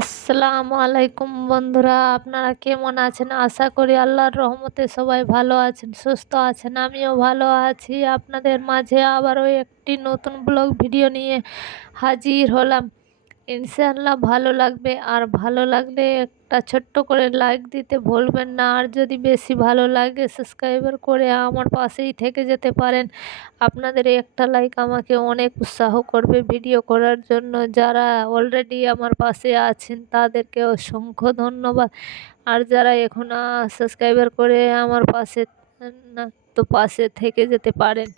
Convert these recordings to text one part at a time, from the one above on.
আসসালামু আলাইকুম বন্ধুরা, আপনারা কেমন আছেন? আশা করি আল্লাহর রহমতে সবাই ভালো আছেন, সুস্থ আছেন, আমিও ভালো আছি। আপনাদের মাঝে আবারও একটি নতুন ব্লগ ভিডিও নিয়ে হাজির হলাম। ইনশাআল্লাহ ভালো লাগবে আর ভালো লাগলে একটা ছোট্ট করে লাইক দিতে ভুলবেন না। আর যদি বেশি ভালো লাগে সাবস্ক্রাইবার করে আমার পাশেই থেকে যেতে পারেন। আপনাদের একটা লাইক আমাকে অনেক উৎসাহ করবে ভিডিও করার জন্য। যারা অলরেডি আমার পাশে আছেন, তাদেরকে অসংখ্য ধন্যবাদ। আর যারা এখন সাবস্ক্রাইবার করে আমার পাশে, না, তো পাশে থেকে যেতে পারেন।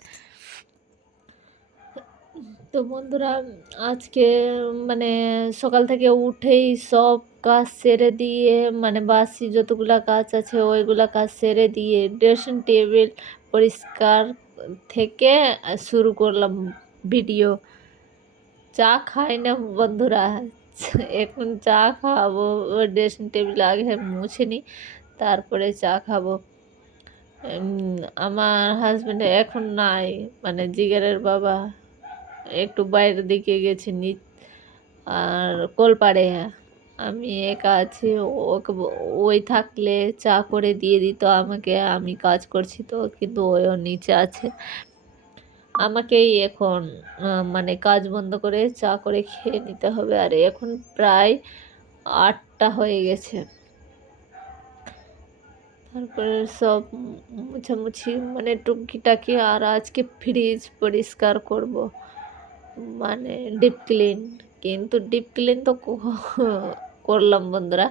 তো বন্ধুরা, আজকে মানে সকাল থেকে উঠেই সব কাজ সেরে দিয়ে মানে বাসি যতগুলা কাজ আছে ওইগুলা কাজ সেরে দিয়ে ড্রেসিং টেবিল পরিষ্কার থেকে শুরু করলাম ভিডিও চা খাই না বন্ধুরা, এখন চা খাব ড্রেসিং টেবিল আগে মুছে নিই তারপরে চা খাব। আমার হাজব্যান্ড এখন নাই মানে জিগারের বাবা। একটু বাইরের দিকে গেছি, নি আর কলপাড়ে। আমি একা আছি, ওকে ওই থাকলে চা করে দিয়ে দিত আমাকে, আমি কাজ করছি তো, কিন্তু ওইও নিচে আছে। আমাকেই এখন মানে কাজ বন্ধ করে চা করে খেয়ে নিতে হবে, আর এখন প্রায় আটটা হয়ে গেছে। তারপরে সব মুছামুছি মানে টুকিটাকি, আর আজকে ফ্রিজ পরিষ্কার করব। মানে ডিপ ক্লিন কিন্তু ডিপ ক্লিন তো করলাম বন্ধুরা।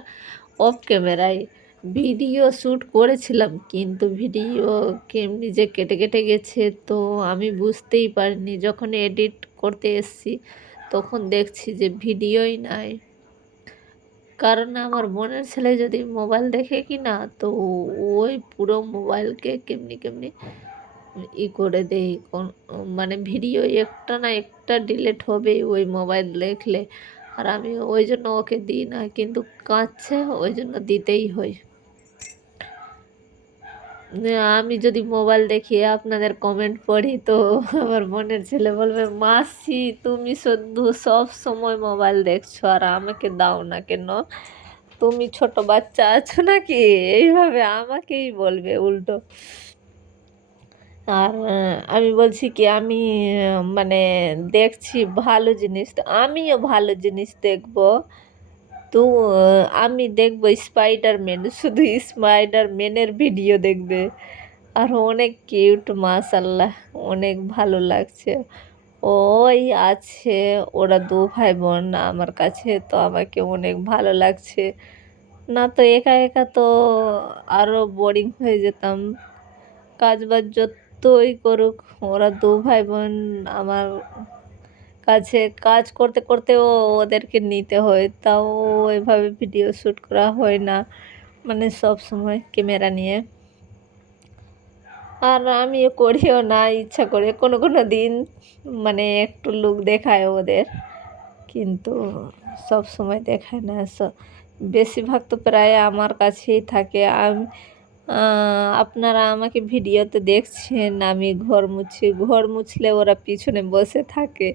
অফ ক্যামেরায় ভিডিও শ্যুট করেছিলাম, কিন্তু ভিডিও কেমনি যে কেটে কেটে গেছে তো আমি বুঝতেই পারিনি। যখন এডিট করতে এসছি, তখন দেখছি যে ভিডিওই নাই। কারণ আমার বোনের ছেলে যদি মোবাইল দেখে কি না, তো ওই পুরো মোবাইলকে কেমনি কেমনি ই করে দেয়। মানে ভিডিও একটা না একটা ডিলেট হবে ওই মোবাইল দেখলে। আর আমি ওই জন্য ওকে দিই না, কিন্তু কাঁদছে, ওই জন্য দিতেই হয়। আমি যদি মোবাইল দেখি, আপনাদের কমেন্ট পড়ি তো আমার বোনের ছেলে বলবে, মাসি, তুমি শুধু সব সময় মোবাইল দেখছ, আর আমাকে দাও না কেন? তুমি ছোট বাচ্চা আছো নাকি? এইভাবে আমাকেই বলবে উল্টো। আর আমি বলছি কি, আমি মানে দেখছি ভালো জিনিস, তো আমিও ভালো জিনিস দেখব। তো আমি দেখব স্পাইডারম্যান শুধু স্পাইডারম্যানের ভিডিও দেখবে। আর অনেক কিউট মাশাল্লাহ অনেক ভালো লাগছে। ওই আছে ওরা দু ভাই বোন আমার কাছে তো আমাকে অনেক ভালো লাগছে। না তো একা একা তো আরও বোরিং হয়ে যেতাম। কাজ বাজ যতই করুক, ওরা দু ভাই বোন আমার কাছে কাজ করতে করতেও ওদেরকে নিতে হয়। তাও এভাবে ভিডিও শ্যুট করা হয় না মানে সব সময় ক্যামেরা নিয়ে। আর আমিও করিও না, ইচ্ছা করে। কোনো কোনো দিন মানে একটু লুক দেখায় ওদের, কিন্তু সব সময় দেখায় না। বেশিরভাগ তো প্রায় আমার কাছেই থাকে। আমি আপনারা আমাকে ভিডিওতে দেখছেন, আমি ঘর মুছি, ঘর মুছলে ওরা পিছনে বসে থাকে,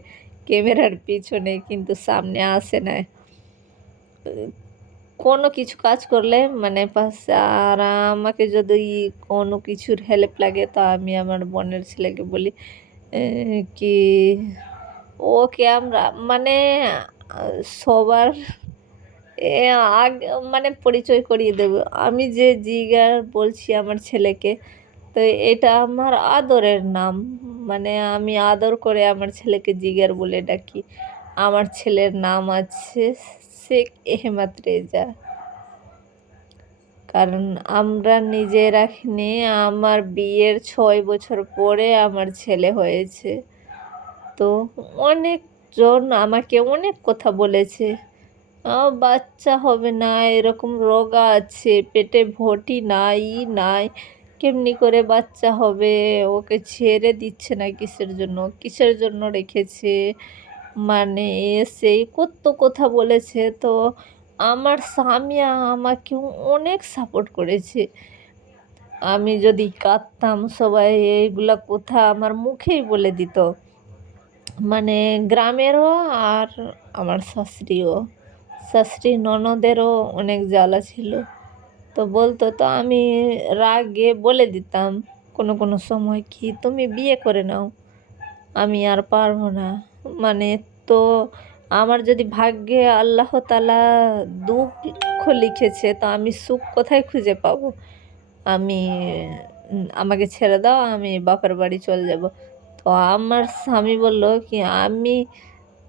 ক্যামেরার পিছনে কিন্তু সামনে আসে না। কোনো কিছু কাজ করলে মানে পাশে আর আমাকে যদি কোনো কিছুর হেল্প লাগে, তো আমি আমার বোনের ছেলেকে বলি কি ওকে আমরা মানে সবার আগে মানে পরিচয় করিয়ে দেবো। আমি যে জিগার বলছি আমার ছেলেকে, তো এটা আমার আদরের নাম। মানে আমি আদর করে আমার ছেলেকে জিগার বলে ডাকি। আমার ছেলের নাম আছে শেখ এহমাদ রেজা। কারণ আমরা নিজে রাখিনি, আমার বিয়ের ছয় বছর পরে আমার ছেলে হয়েছে। তো অনেকজন আমাকে অনেক কথা বলেছে। বাচ্চা হবে না, এরকম রোগা আছে, পেটে ভটি নাই নাই, কেমনি করে বাচ্চা হবে? ওকে ছেড়ে দিচ্ছে না কিসের জন্য? কিসের জন্য রেখেছে? মানে সেই কত কথা বলেছে তো? আমার স্বামী আমাকে অনেক সাপোর্ট করেছে। আমি যদি কাঁদতাম, সবাই এইগুলা কথা আমার মুখেই বলে দিত। মানে গ্রামেরও আর আমার শাশুড়িও। শাশুড়ি ননদেরও অনেক জ্বালা ছিল। তো বলতো, তো আমি রাগে বলে দিতাম কোনো কোনো সময় কি তুমি বিয়ে করে নাও? আমি আর পারব না। মানে তো আমার যদি ভাগ্যে আল্লাহ তালা দুঃখ লিখেছে, তো আমি সুখ কোথায় খুঁজে পাবো? আমি, আমাকে ছেড়ে দাও, আমি বাপের বাড়ি চলে যাব। তো আমার স্বামী বলল কি, আমি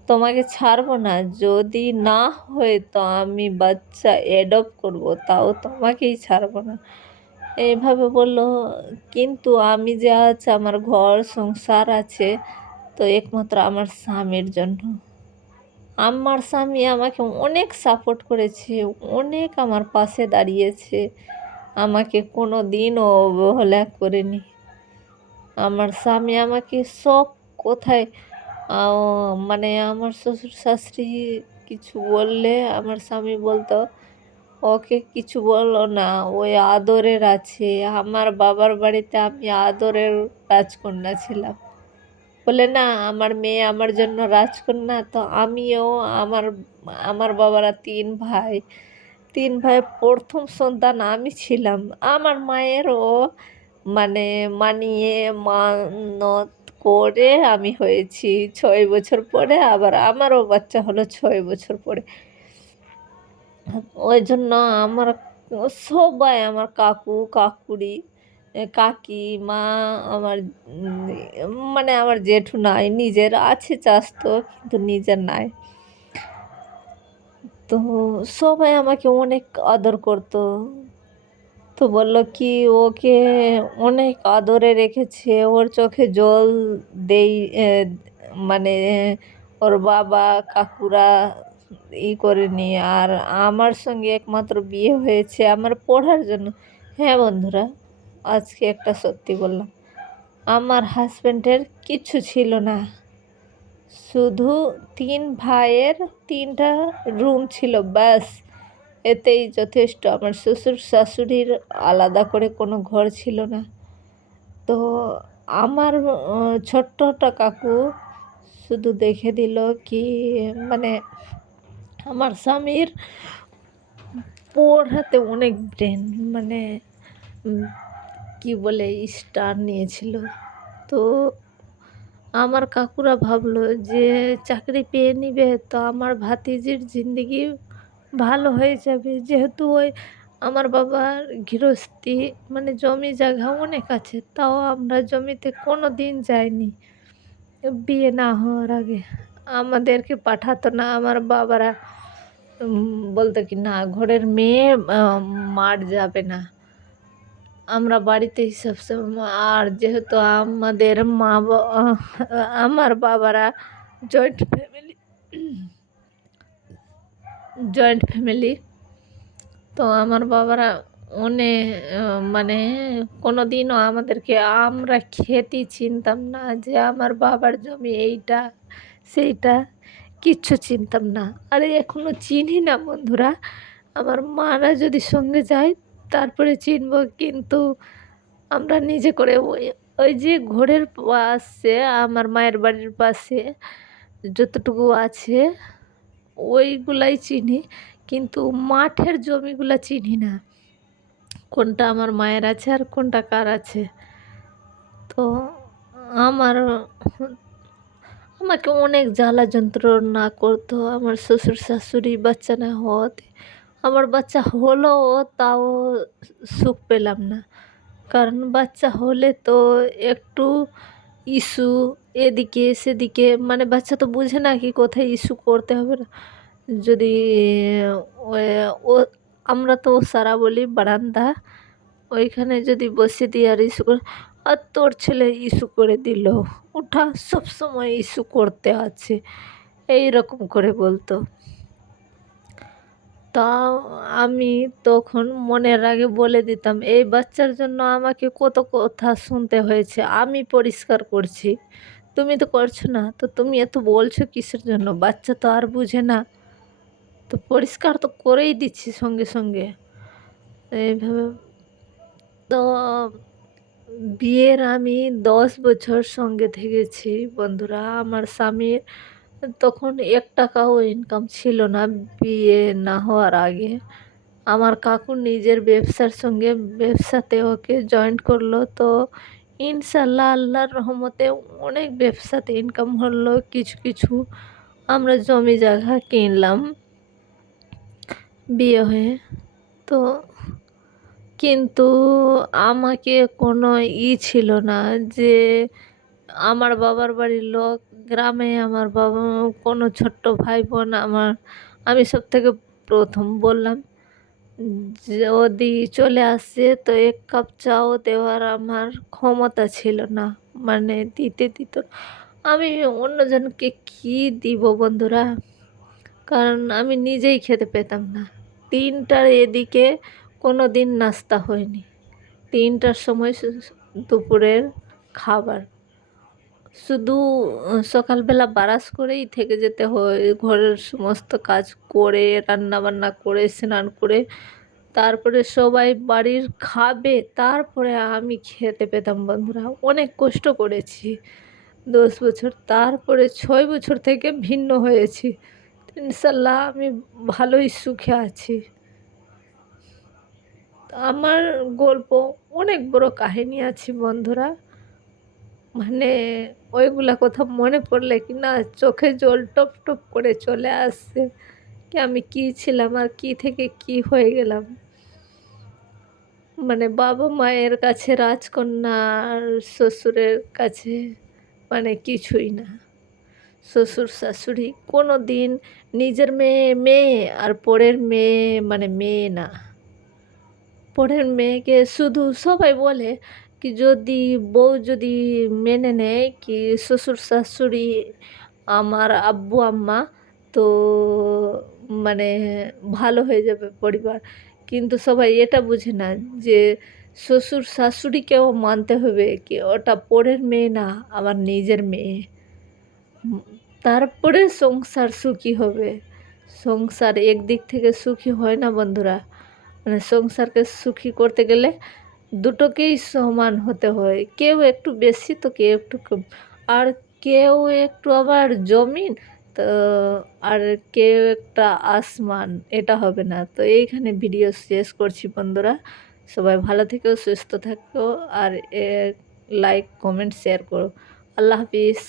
তোমাকে ছাড়বো না। যদি না হয় তো আমি বাচ্চা অ্যাডপ্ট করব, তাও তোমাকেই ছাড়বো না। এইভাবে বলল, কিন্তু আমি যে আছে আমার ঘর, সংসার আছে, তো একমাত্র আমার স্বামীর জন্য। আমার স্বামী আমাকে অনেক সাপোর্ট করেছে, অনেক আমার পাশে দাঁড়িয়েছে। আমাকে কোনো দিনও অবহেলা করেনি। আমার স্বামী আমাকে সব কোথায় মানে আমার শ্বশুর শাশুড়ি কিছু বললে, আমার স্বামী বলতো, ওকে কিছু বলো না ওই আদরের আছে, আমার বাবার বাড়িতে আমি আদরের রাজকন্যা ছিলাম। বলে, না, আমার মেয়ে আমার জন্য রাজকন্যা, তো আমিও আমার আমার বাবারা তিন ভাই। তিন ভাই, প্রথম সন্তান আমি ছিলাম। আমার মায়েরও মানে মানিয়ে, মানত করে আমি হয়েছি। ছয় বছর পরে আবার আমারও বাচ্চা হলো ছয় বছর পরে। ওই জন্য আমার সবাই আমার কাকু, কাকুরি কাকিমা আমার মানে আমার জেঠু নাই, নিজের আছে চাষ তো কিন্তু নিজের নাই। তো সবাই আমাকে অনেক আদর করতো। তো বলল কি, ওকে অনেক আদরে রেখেছে, ওর চোখে জল দেই মানে ওর বাবা, কাকুরা ই করেনি আর আমার সঙ্গে একমাত্র বিয়ে হয়েছে, আমার পড়ার জন্য। হ্যাঁ বন্ধুরা, আজকে একটা সত্যি বললাম, আমার হাজব্যান্ডের কিচ্ছু ছিল না। শুধু তিন ভাইয়ের তিনটা রুম ছিল, ব্যাস। এতেই যথেষ্ট। আমার শ্বশুর, শাশুড়ির আলাদা করে কোনো ঘর ছিল না। তো আমার ছোট্টটা কাকু শুধু দেখে দিল কি মানে আমার স্বামীর পড়াতে অনেক ব্রেন মানে কি বলে, স্টার নিয়েছিল। তো আমার কাকুরা ভাবলো যে চাকরি পেয়ে নিবে, তো আমার ভাতিজির জিন্দগি ভালো হয়ে যাবে। যেহেতু ওই আমার বাবার গৃহস্থী মানে জমি জায়গা অনেক আছে, তাও আমরা জমিতে কোনো দিন যাইনি। বিয়ে না হওয়ার আগে আমাদেরকে পাঠাতো না, আমার বাবারা বলতো কি, না, ঘরের মেয়ে মার যাবে না। আমরা বাড়িতেই সবসময়। আর যেহেতু আমাদের মা আমার বাবারা জয়েন্ট ফ্যামিলি জয়েন্ট ফ্যামিলি। তো আমার বাবারা অনেক মানে কোনো দিনও আমাদেরকে, আমরা খেতে চিনতাম না যে আমার বাবার জমি এইটা, সেইটা, কিচ্ছু চিনতাম না। আরে এখনও চিনি না বন্ধুরা, আমার মারা যদি সঙ্গে যায়, তারপরে চিনব কিন্তু আমরা নিজে করে ওই ওই যে ঘোরের পাশে, আমার মায়ের বাড়ির পাশে যতটুকু আছে ওইগুলাই চিনি, কিন্তু মাঠের জমিগুলা চিনি না। কোনটা আমার মায়ের আছে আর কোনটা কার আছে? তো আমার, আমাকে অনেক জ্বালা যন্ত্রণা করতো। আমার শ্বশুর শাশুড়ি বাচ্চা না হওয়াতে। আমার বাচ্চা হলেও তাও সুখ পেলাম না। কারণ বাচ্চা হলে তো একটু ইস্যু, এদিকে, সেদিকে মানে বাচ্চা তো বুঝে না কি কোথায় ইস্যু করতে হবে না। যদি ও- আমরা তো সারা বলি বারান্দা, ওইখানে যদি বসে দিই আর ইস্যু করে, আর তোর ছেলে ইস্যু করে দিল ওটা সবসময় ইস্যু করতে আছে এই রকম করে বলতো। তাও আমি তখন মনের আগে বলে দিতাম, এই বাচ্চার জন্য আমাকে কত কথা শুনতে হয়েছে, আমি পরিষ্কার করছি। তুমি তো করছ না, তো তুমি এত বলছো কিসের জন্য? বাচ্চা তো আর বুঝে না। তো পরিষ্কার তো করেই দিচ্ছি সঙ্গে সঙ্গে। এইভাবে তো বিয়ের আমি দশ বছর সঙ্গে থেকেছি বন্ধুরা। আমার স্বামীর তখন এক টাকাও ইনকাম ছিল না বিয়ে না হওয়ার আগে। আমার কাকু নিজের ব্যবসার সঙ্গে ব্যবসাতে ওকে জয়েন্ট করল। তো ইনশাল্লাহ আল্লাহর রহমতে অনেক ব্যবসাতে ইনকাম হলো, কিছু কিছু আমরা জমি জায়গা কিনলাম বিয়ে হয়ে। তো কিন্তু আমাকে কোনো ই ছিল না যে আমার বাবার বাড়ির লোক গ্রামে আমার বাবা কোনো ছোট্ট ভাই বোন আমার, আমি সব থেকে প্রথম বললাম, যদি চলে আসে তো এক কাপ চাও দেওয়ার আমার ক্ষমতা ছিল না মানে দিতে দিত আমি অন্যজনকে কী দিব বন্ধুরা? কারণ আমি নিজেই খেতে পেতাম না। তিনটার এদিকে কোনো দিন নাস্তা হয়নি। তিনটার সময় দুপুরের খাবার। শুধু সকালবেলা বারাস করেই থেকে যেতে হয়, ঘরের সমস্ত কাজ করে, রান্নাবান্না করে, স্নান করে, তারপরে সবাই বাড়ির খাবে, তারপরে আমি খেতে পেতাম, বন্ধুরা। অনেক কষ্ট করেছি, দশ বছর, তারপরে ছয় বছর থেকে ভিন্ন হয়েছি। ইনশাল্লাহ আমি ভালোই সুখে আছি। আমার গল্প অনেক বড় কাহিনী আছে, বন্ধুরা। মানে ওইগুলা কথা মনে পড়লে কি না চোখে জল টপ টপ করে চলে আসছে কি আমি কী ছিলাম আর কী থেকে কি হয়ে গেলাম। মানে বাবা মায়ের কাছে রাজকন্যা আর শ্বশুরের কাছে মানে কিছুই না। শ্বশুর, শাশুড়ি কোনো দিন নিজের মেয়ে মেয়ে আর পরের মেয়ে মানে মেয়ে না। পরের মেয়েকে শুধু সবাই বলে কি যদি বউ যদি মেনে নেয় কি শ্বশুর শাশুড়ি, আমার আব্বু আম্মা, তো মানে ভালো হয়ে যাবে পরিবার। কিন্তু সবাই এটা বুঝে না যে শ্বশুর শাশুড়িকেও মানতে হবে কি ওটা পরের মেয়ে না, আমার নিজের মেয়ে। তারপরে সংসার সুখী হবে। সংসার একদিক থেকে সুখী হয় না বন্ধুরা। মানে সংসারকে সুখী করতে গেলে দুটোকেই সমান হতে হয়। কেউ একটু বেশি তো কেউ একটু কম। আর কেউ একটু আবার জমিন, তো আর কেউ একটা আসমান, এটা হবে না। তো এইখানে ভিডিও শেষ করছি বন্ধুরা। সবাই ভালো থেকো, সুস্থ থাকো, আর লাইক কমেন্ট শেয়ার করো। আল্লাহ হাফিজ।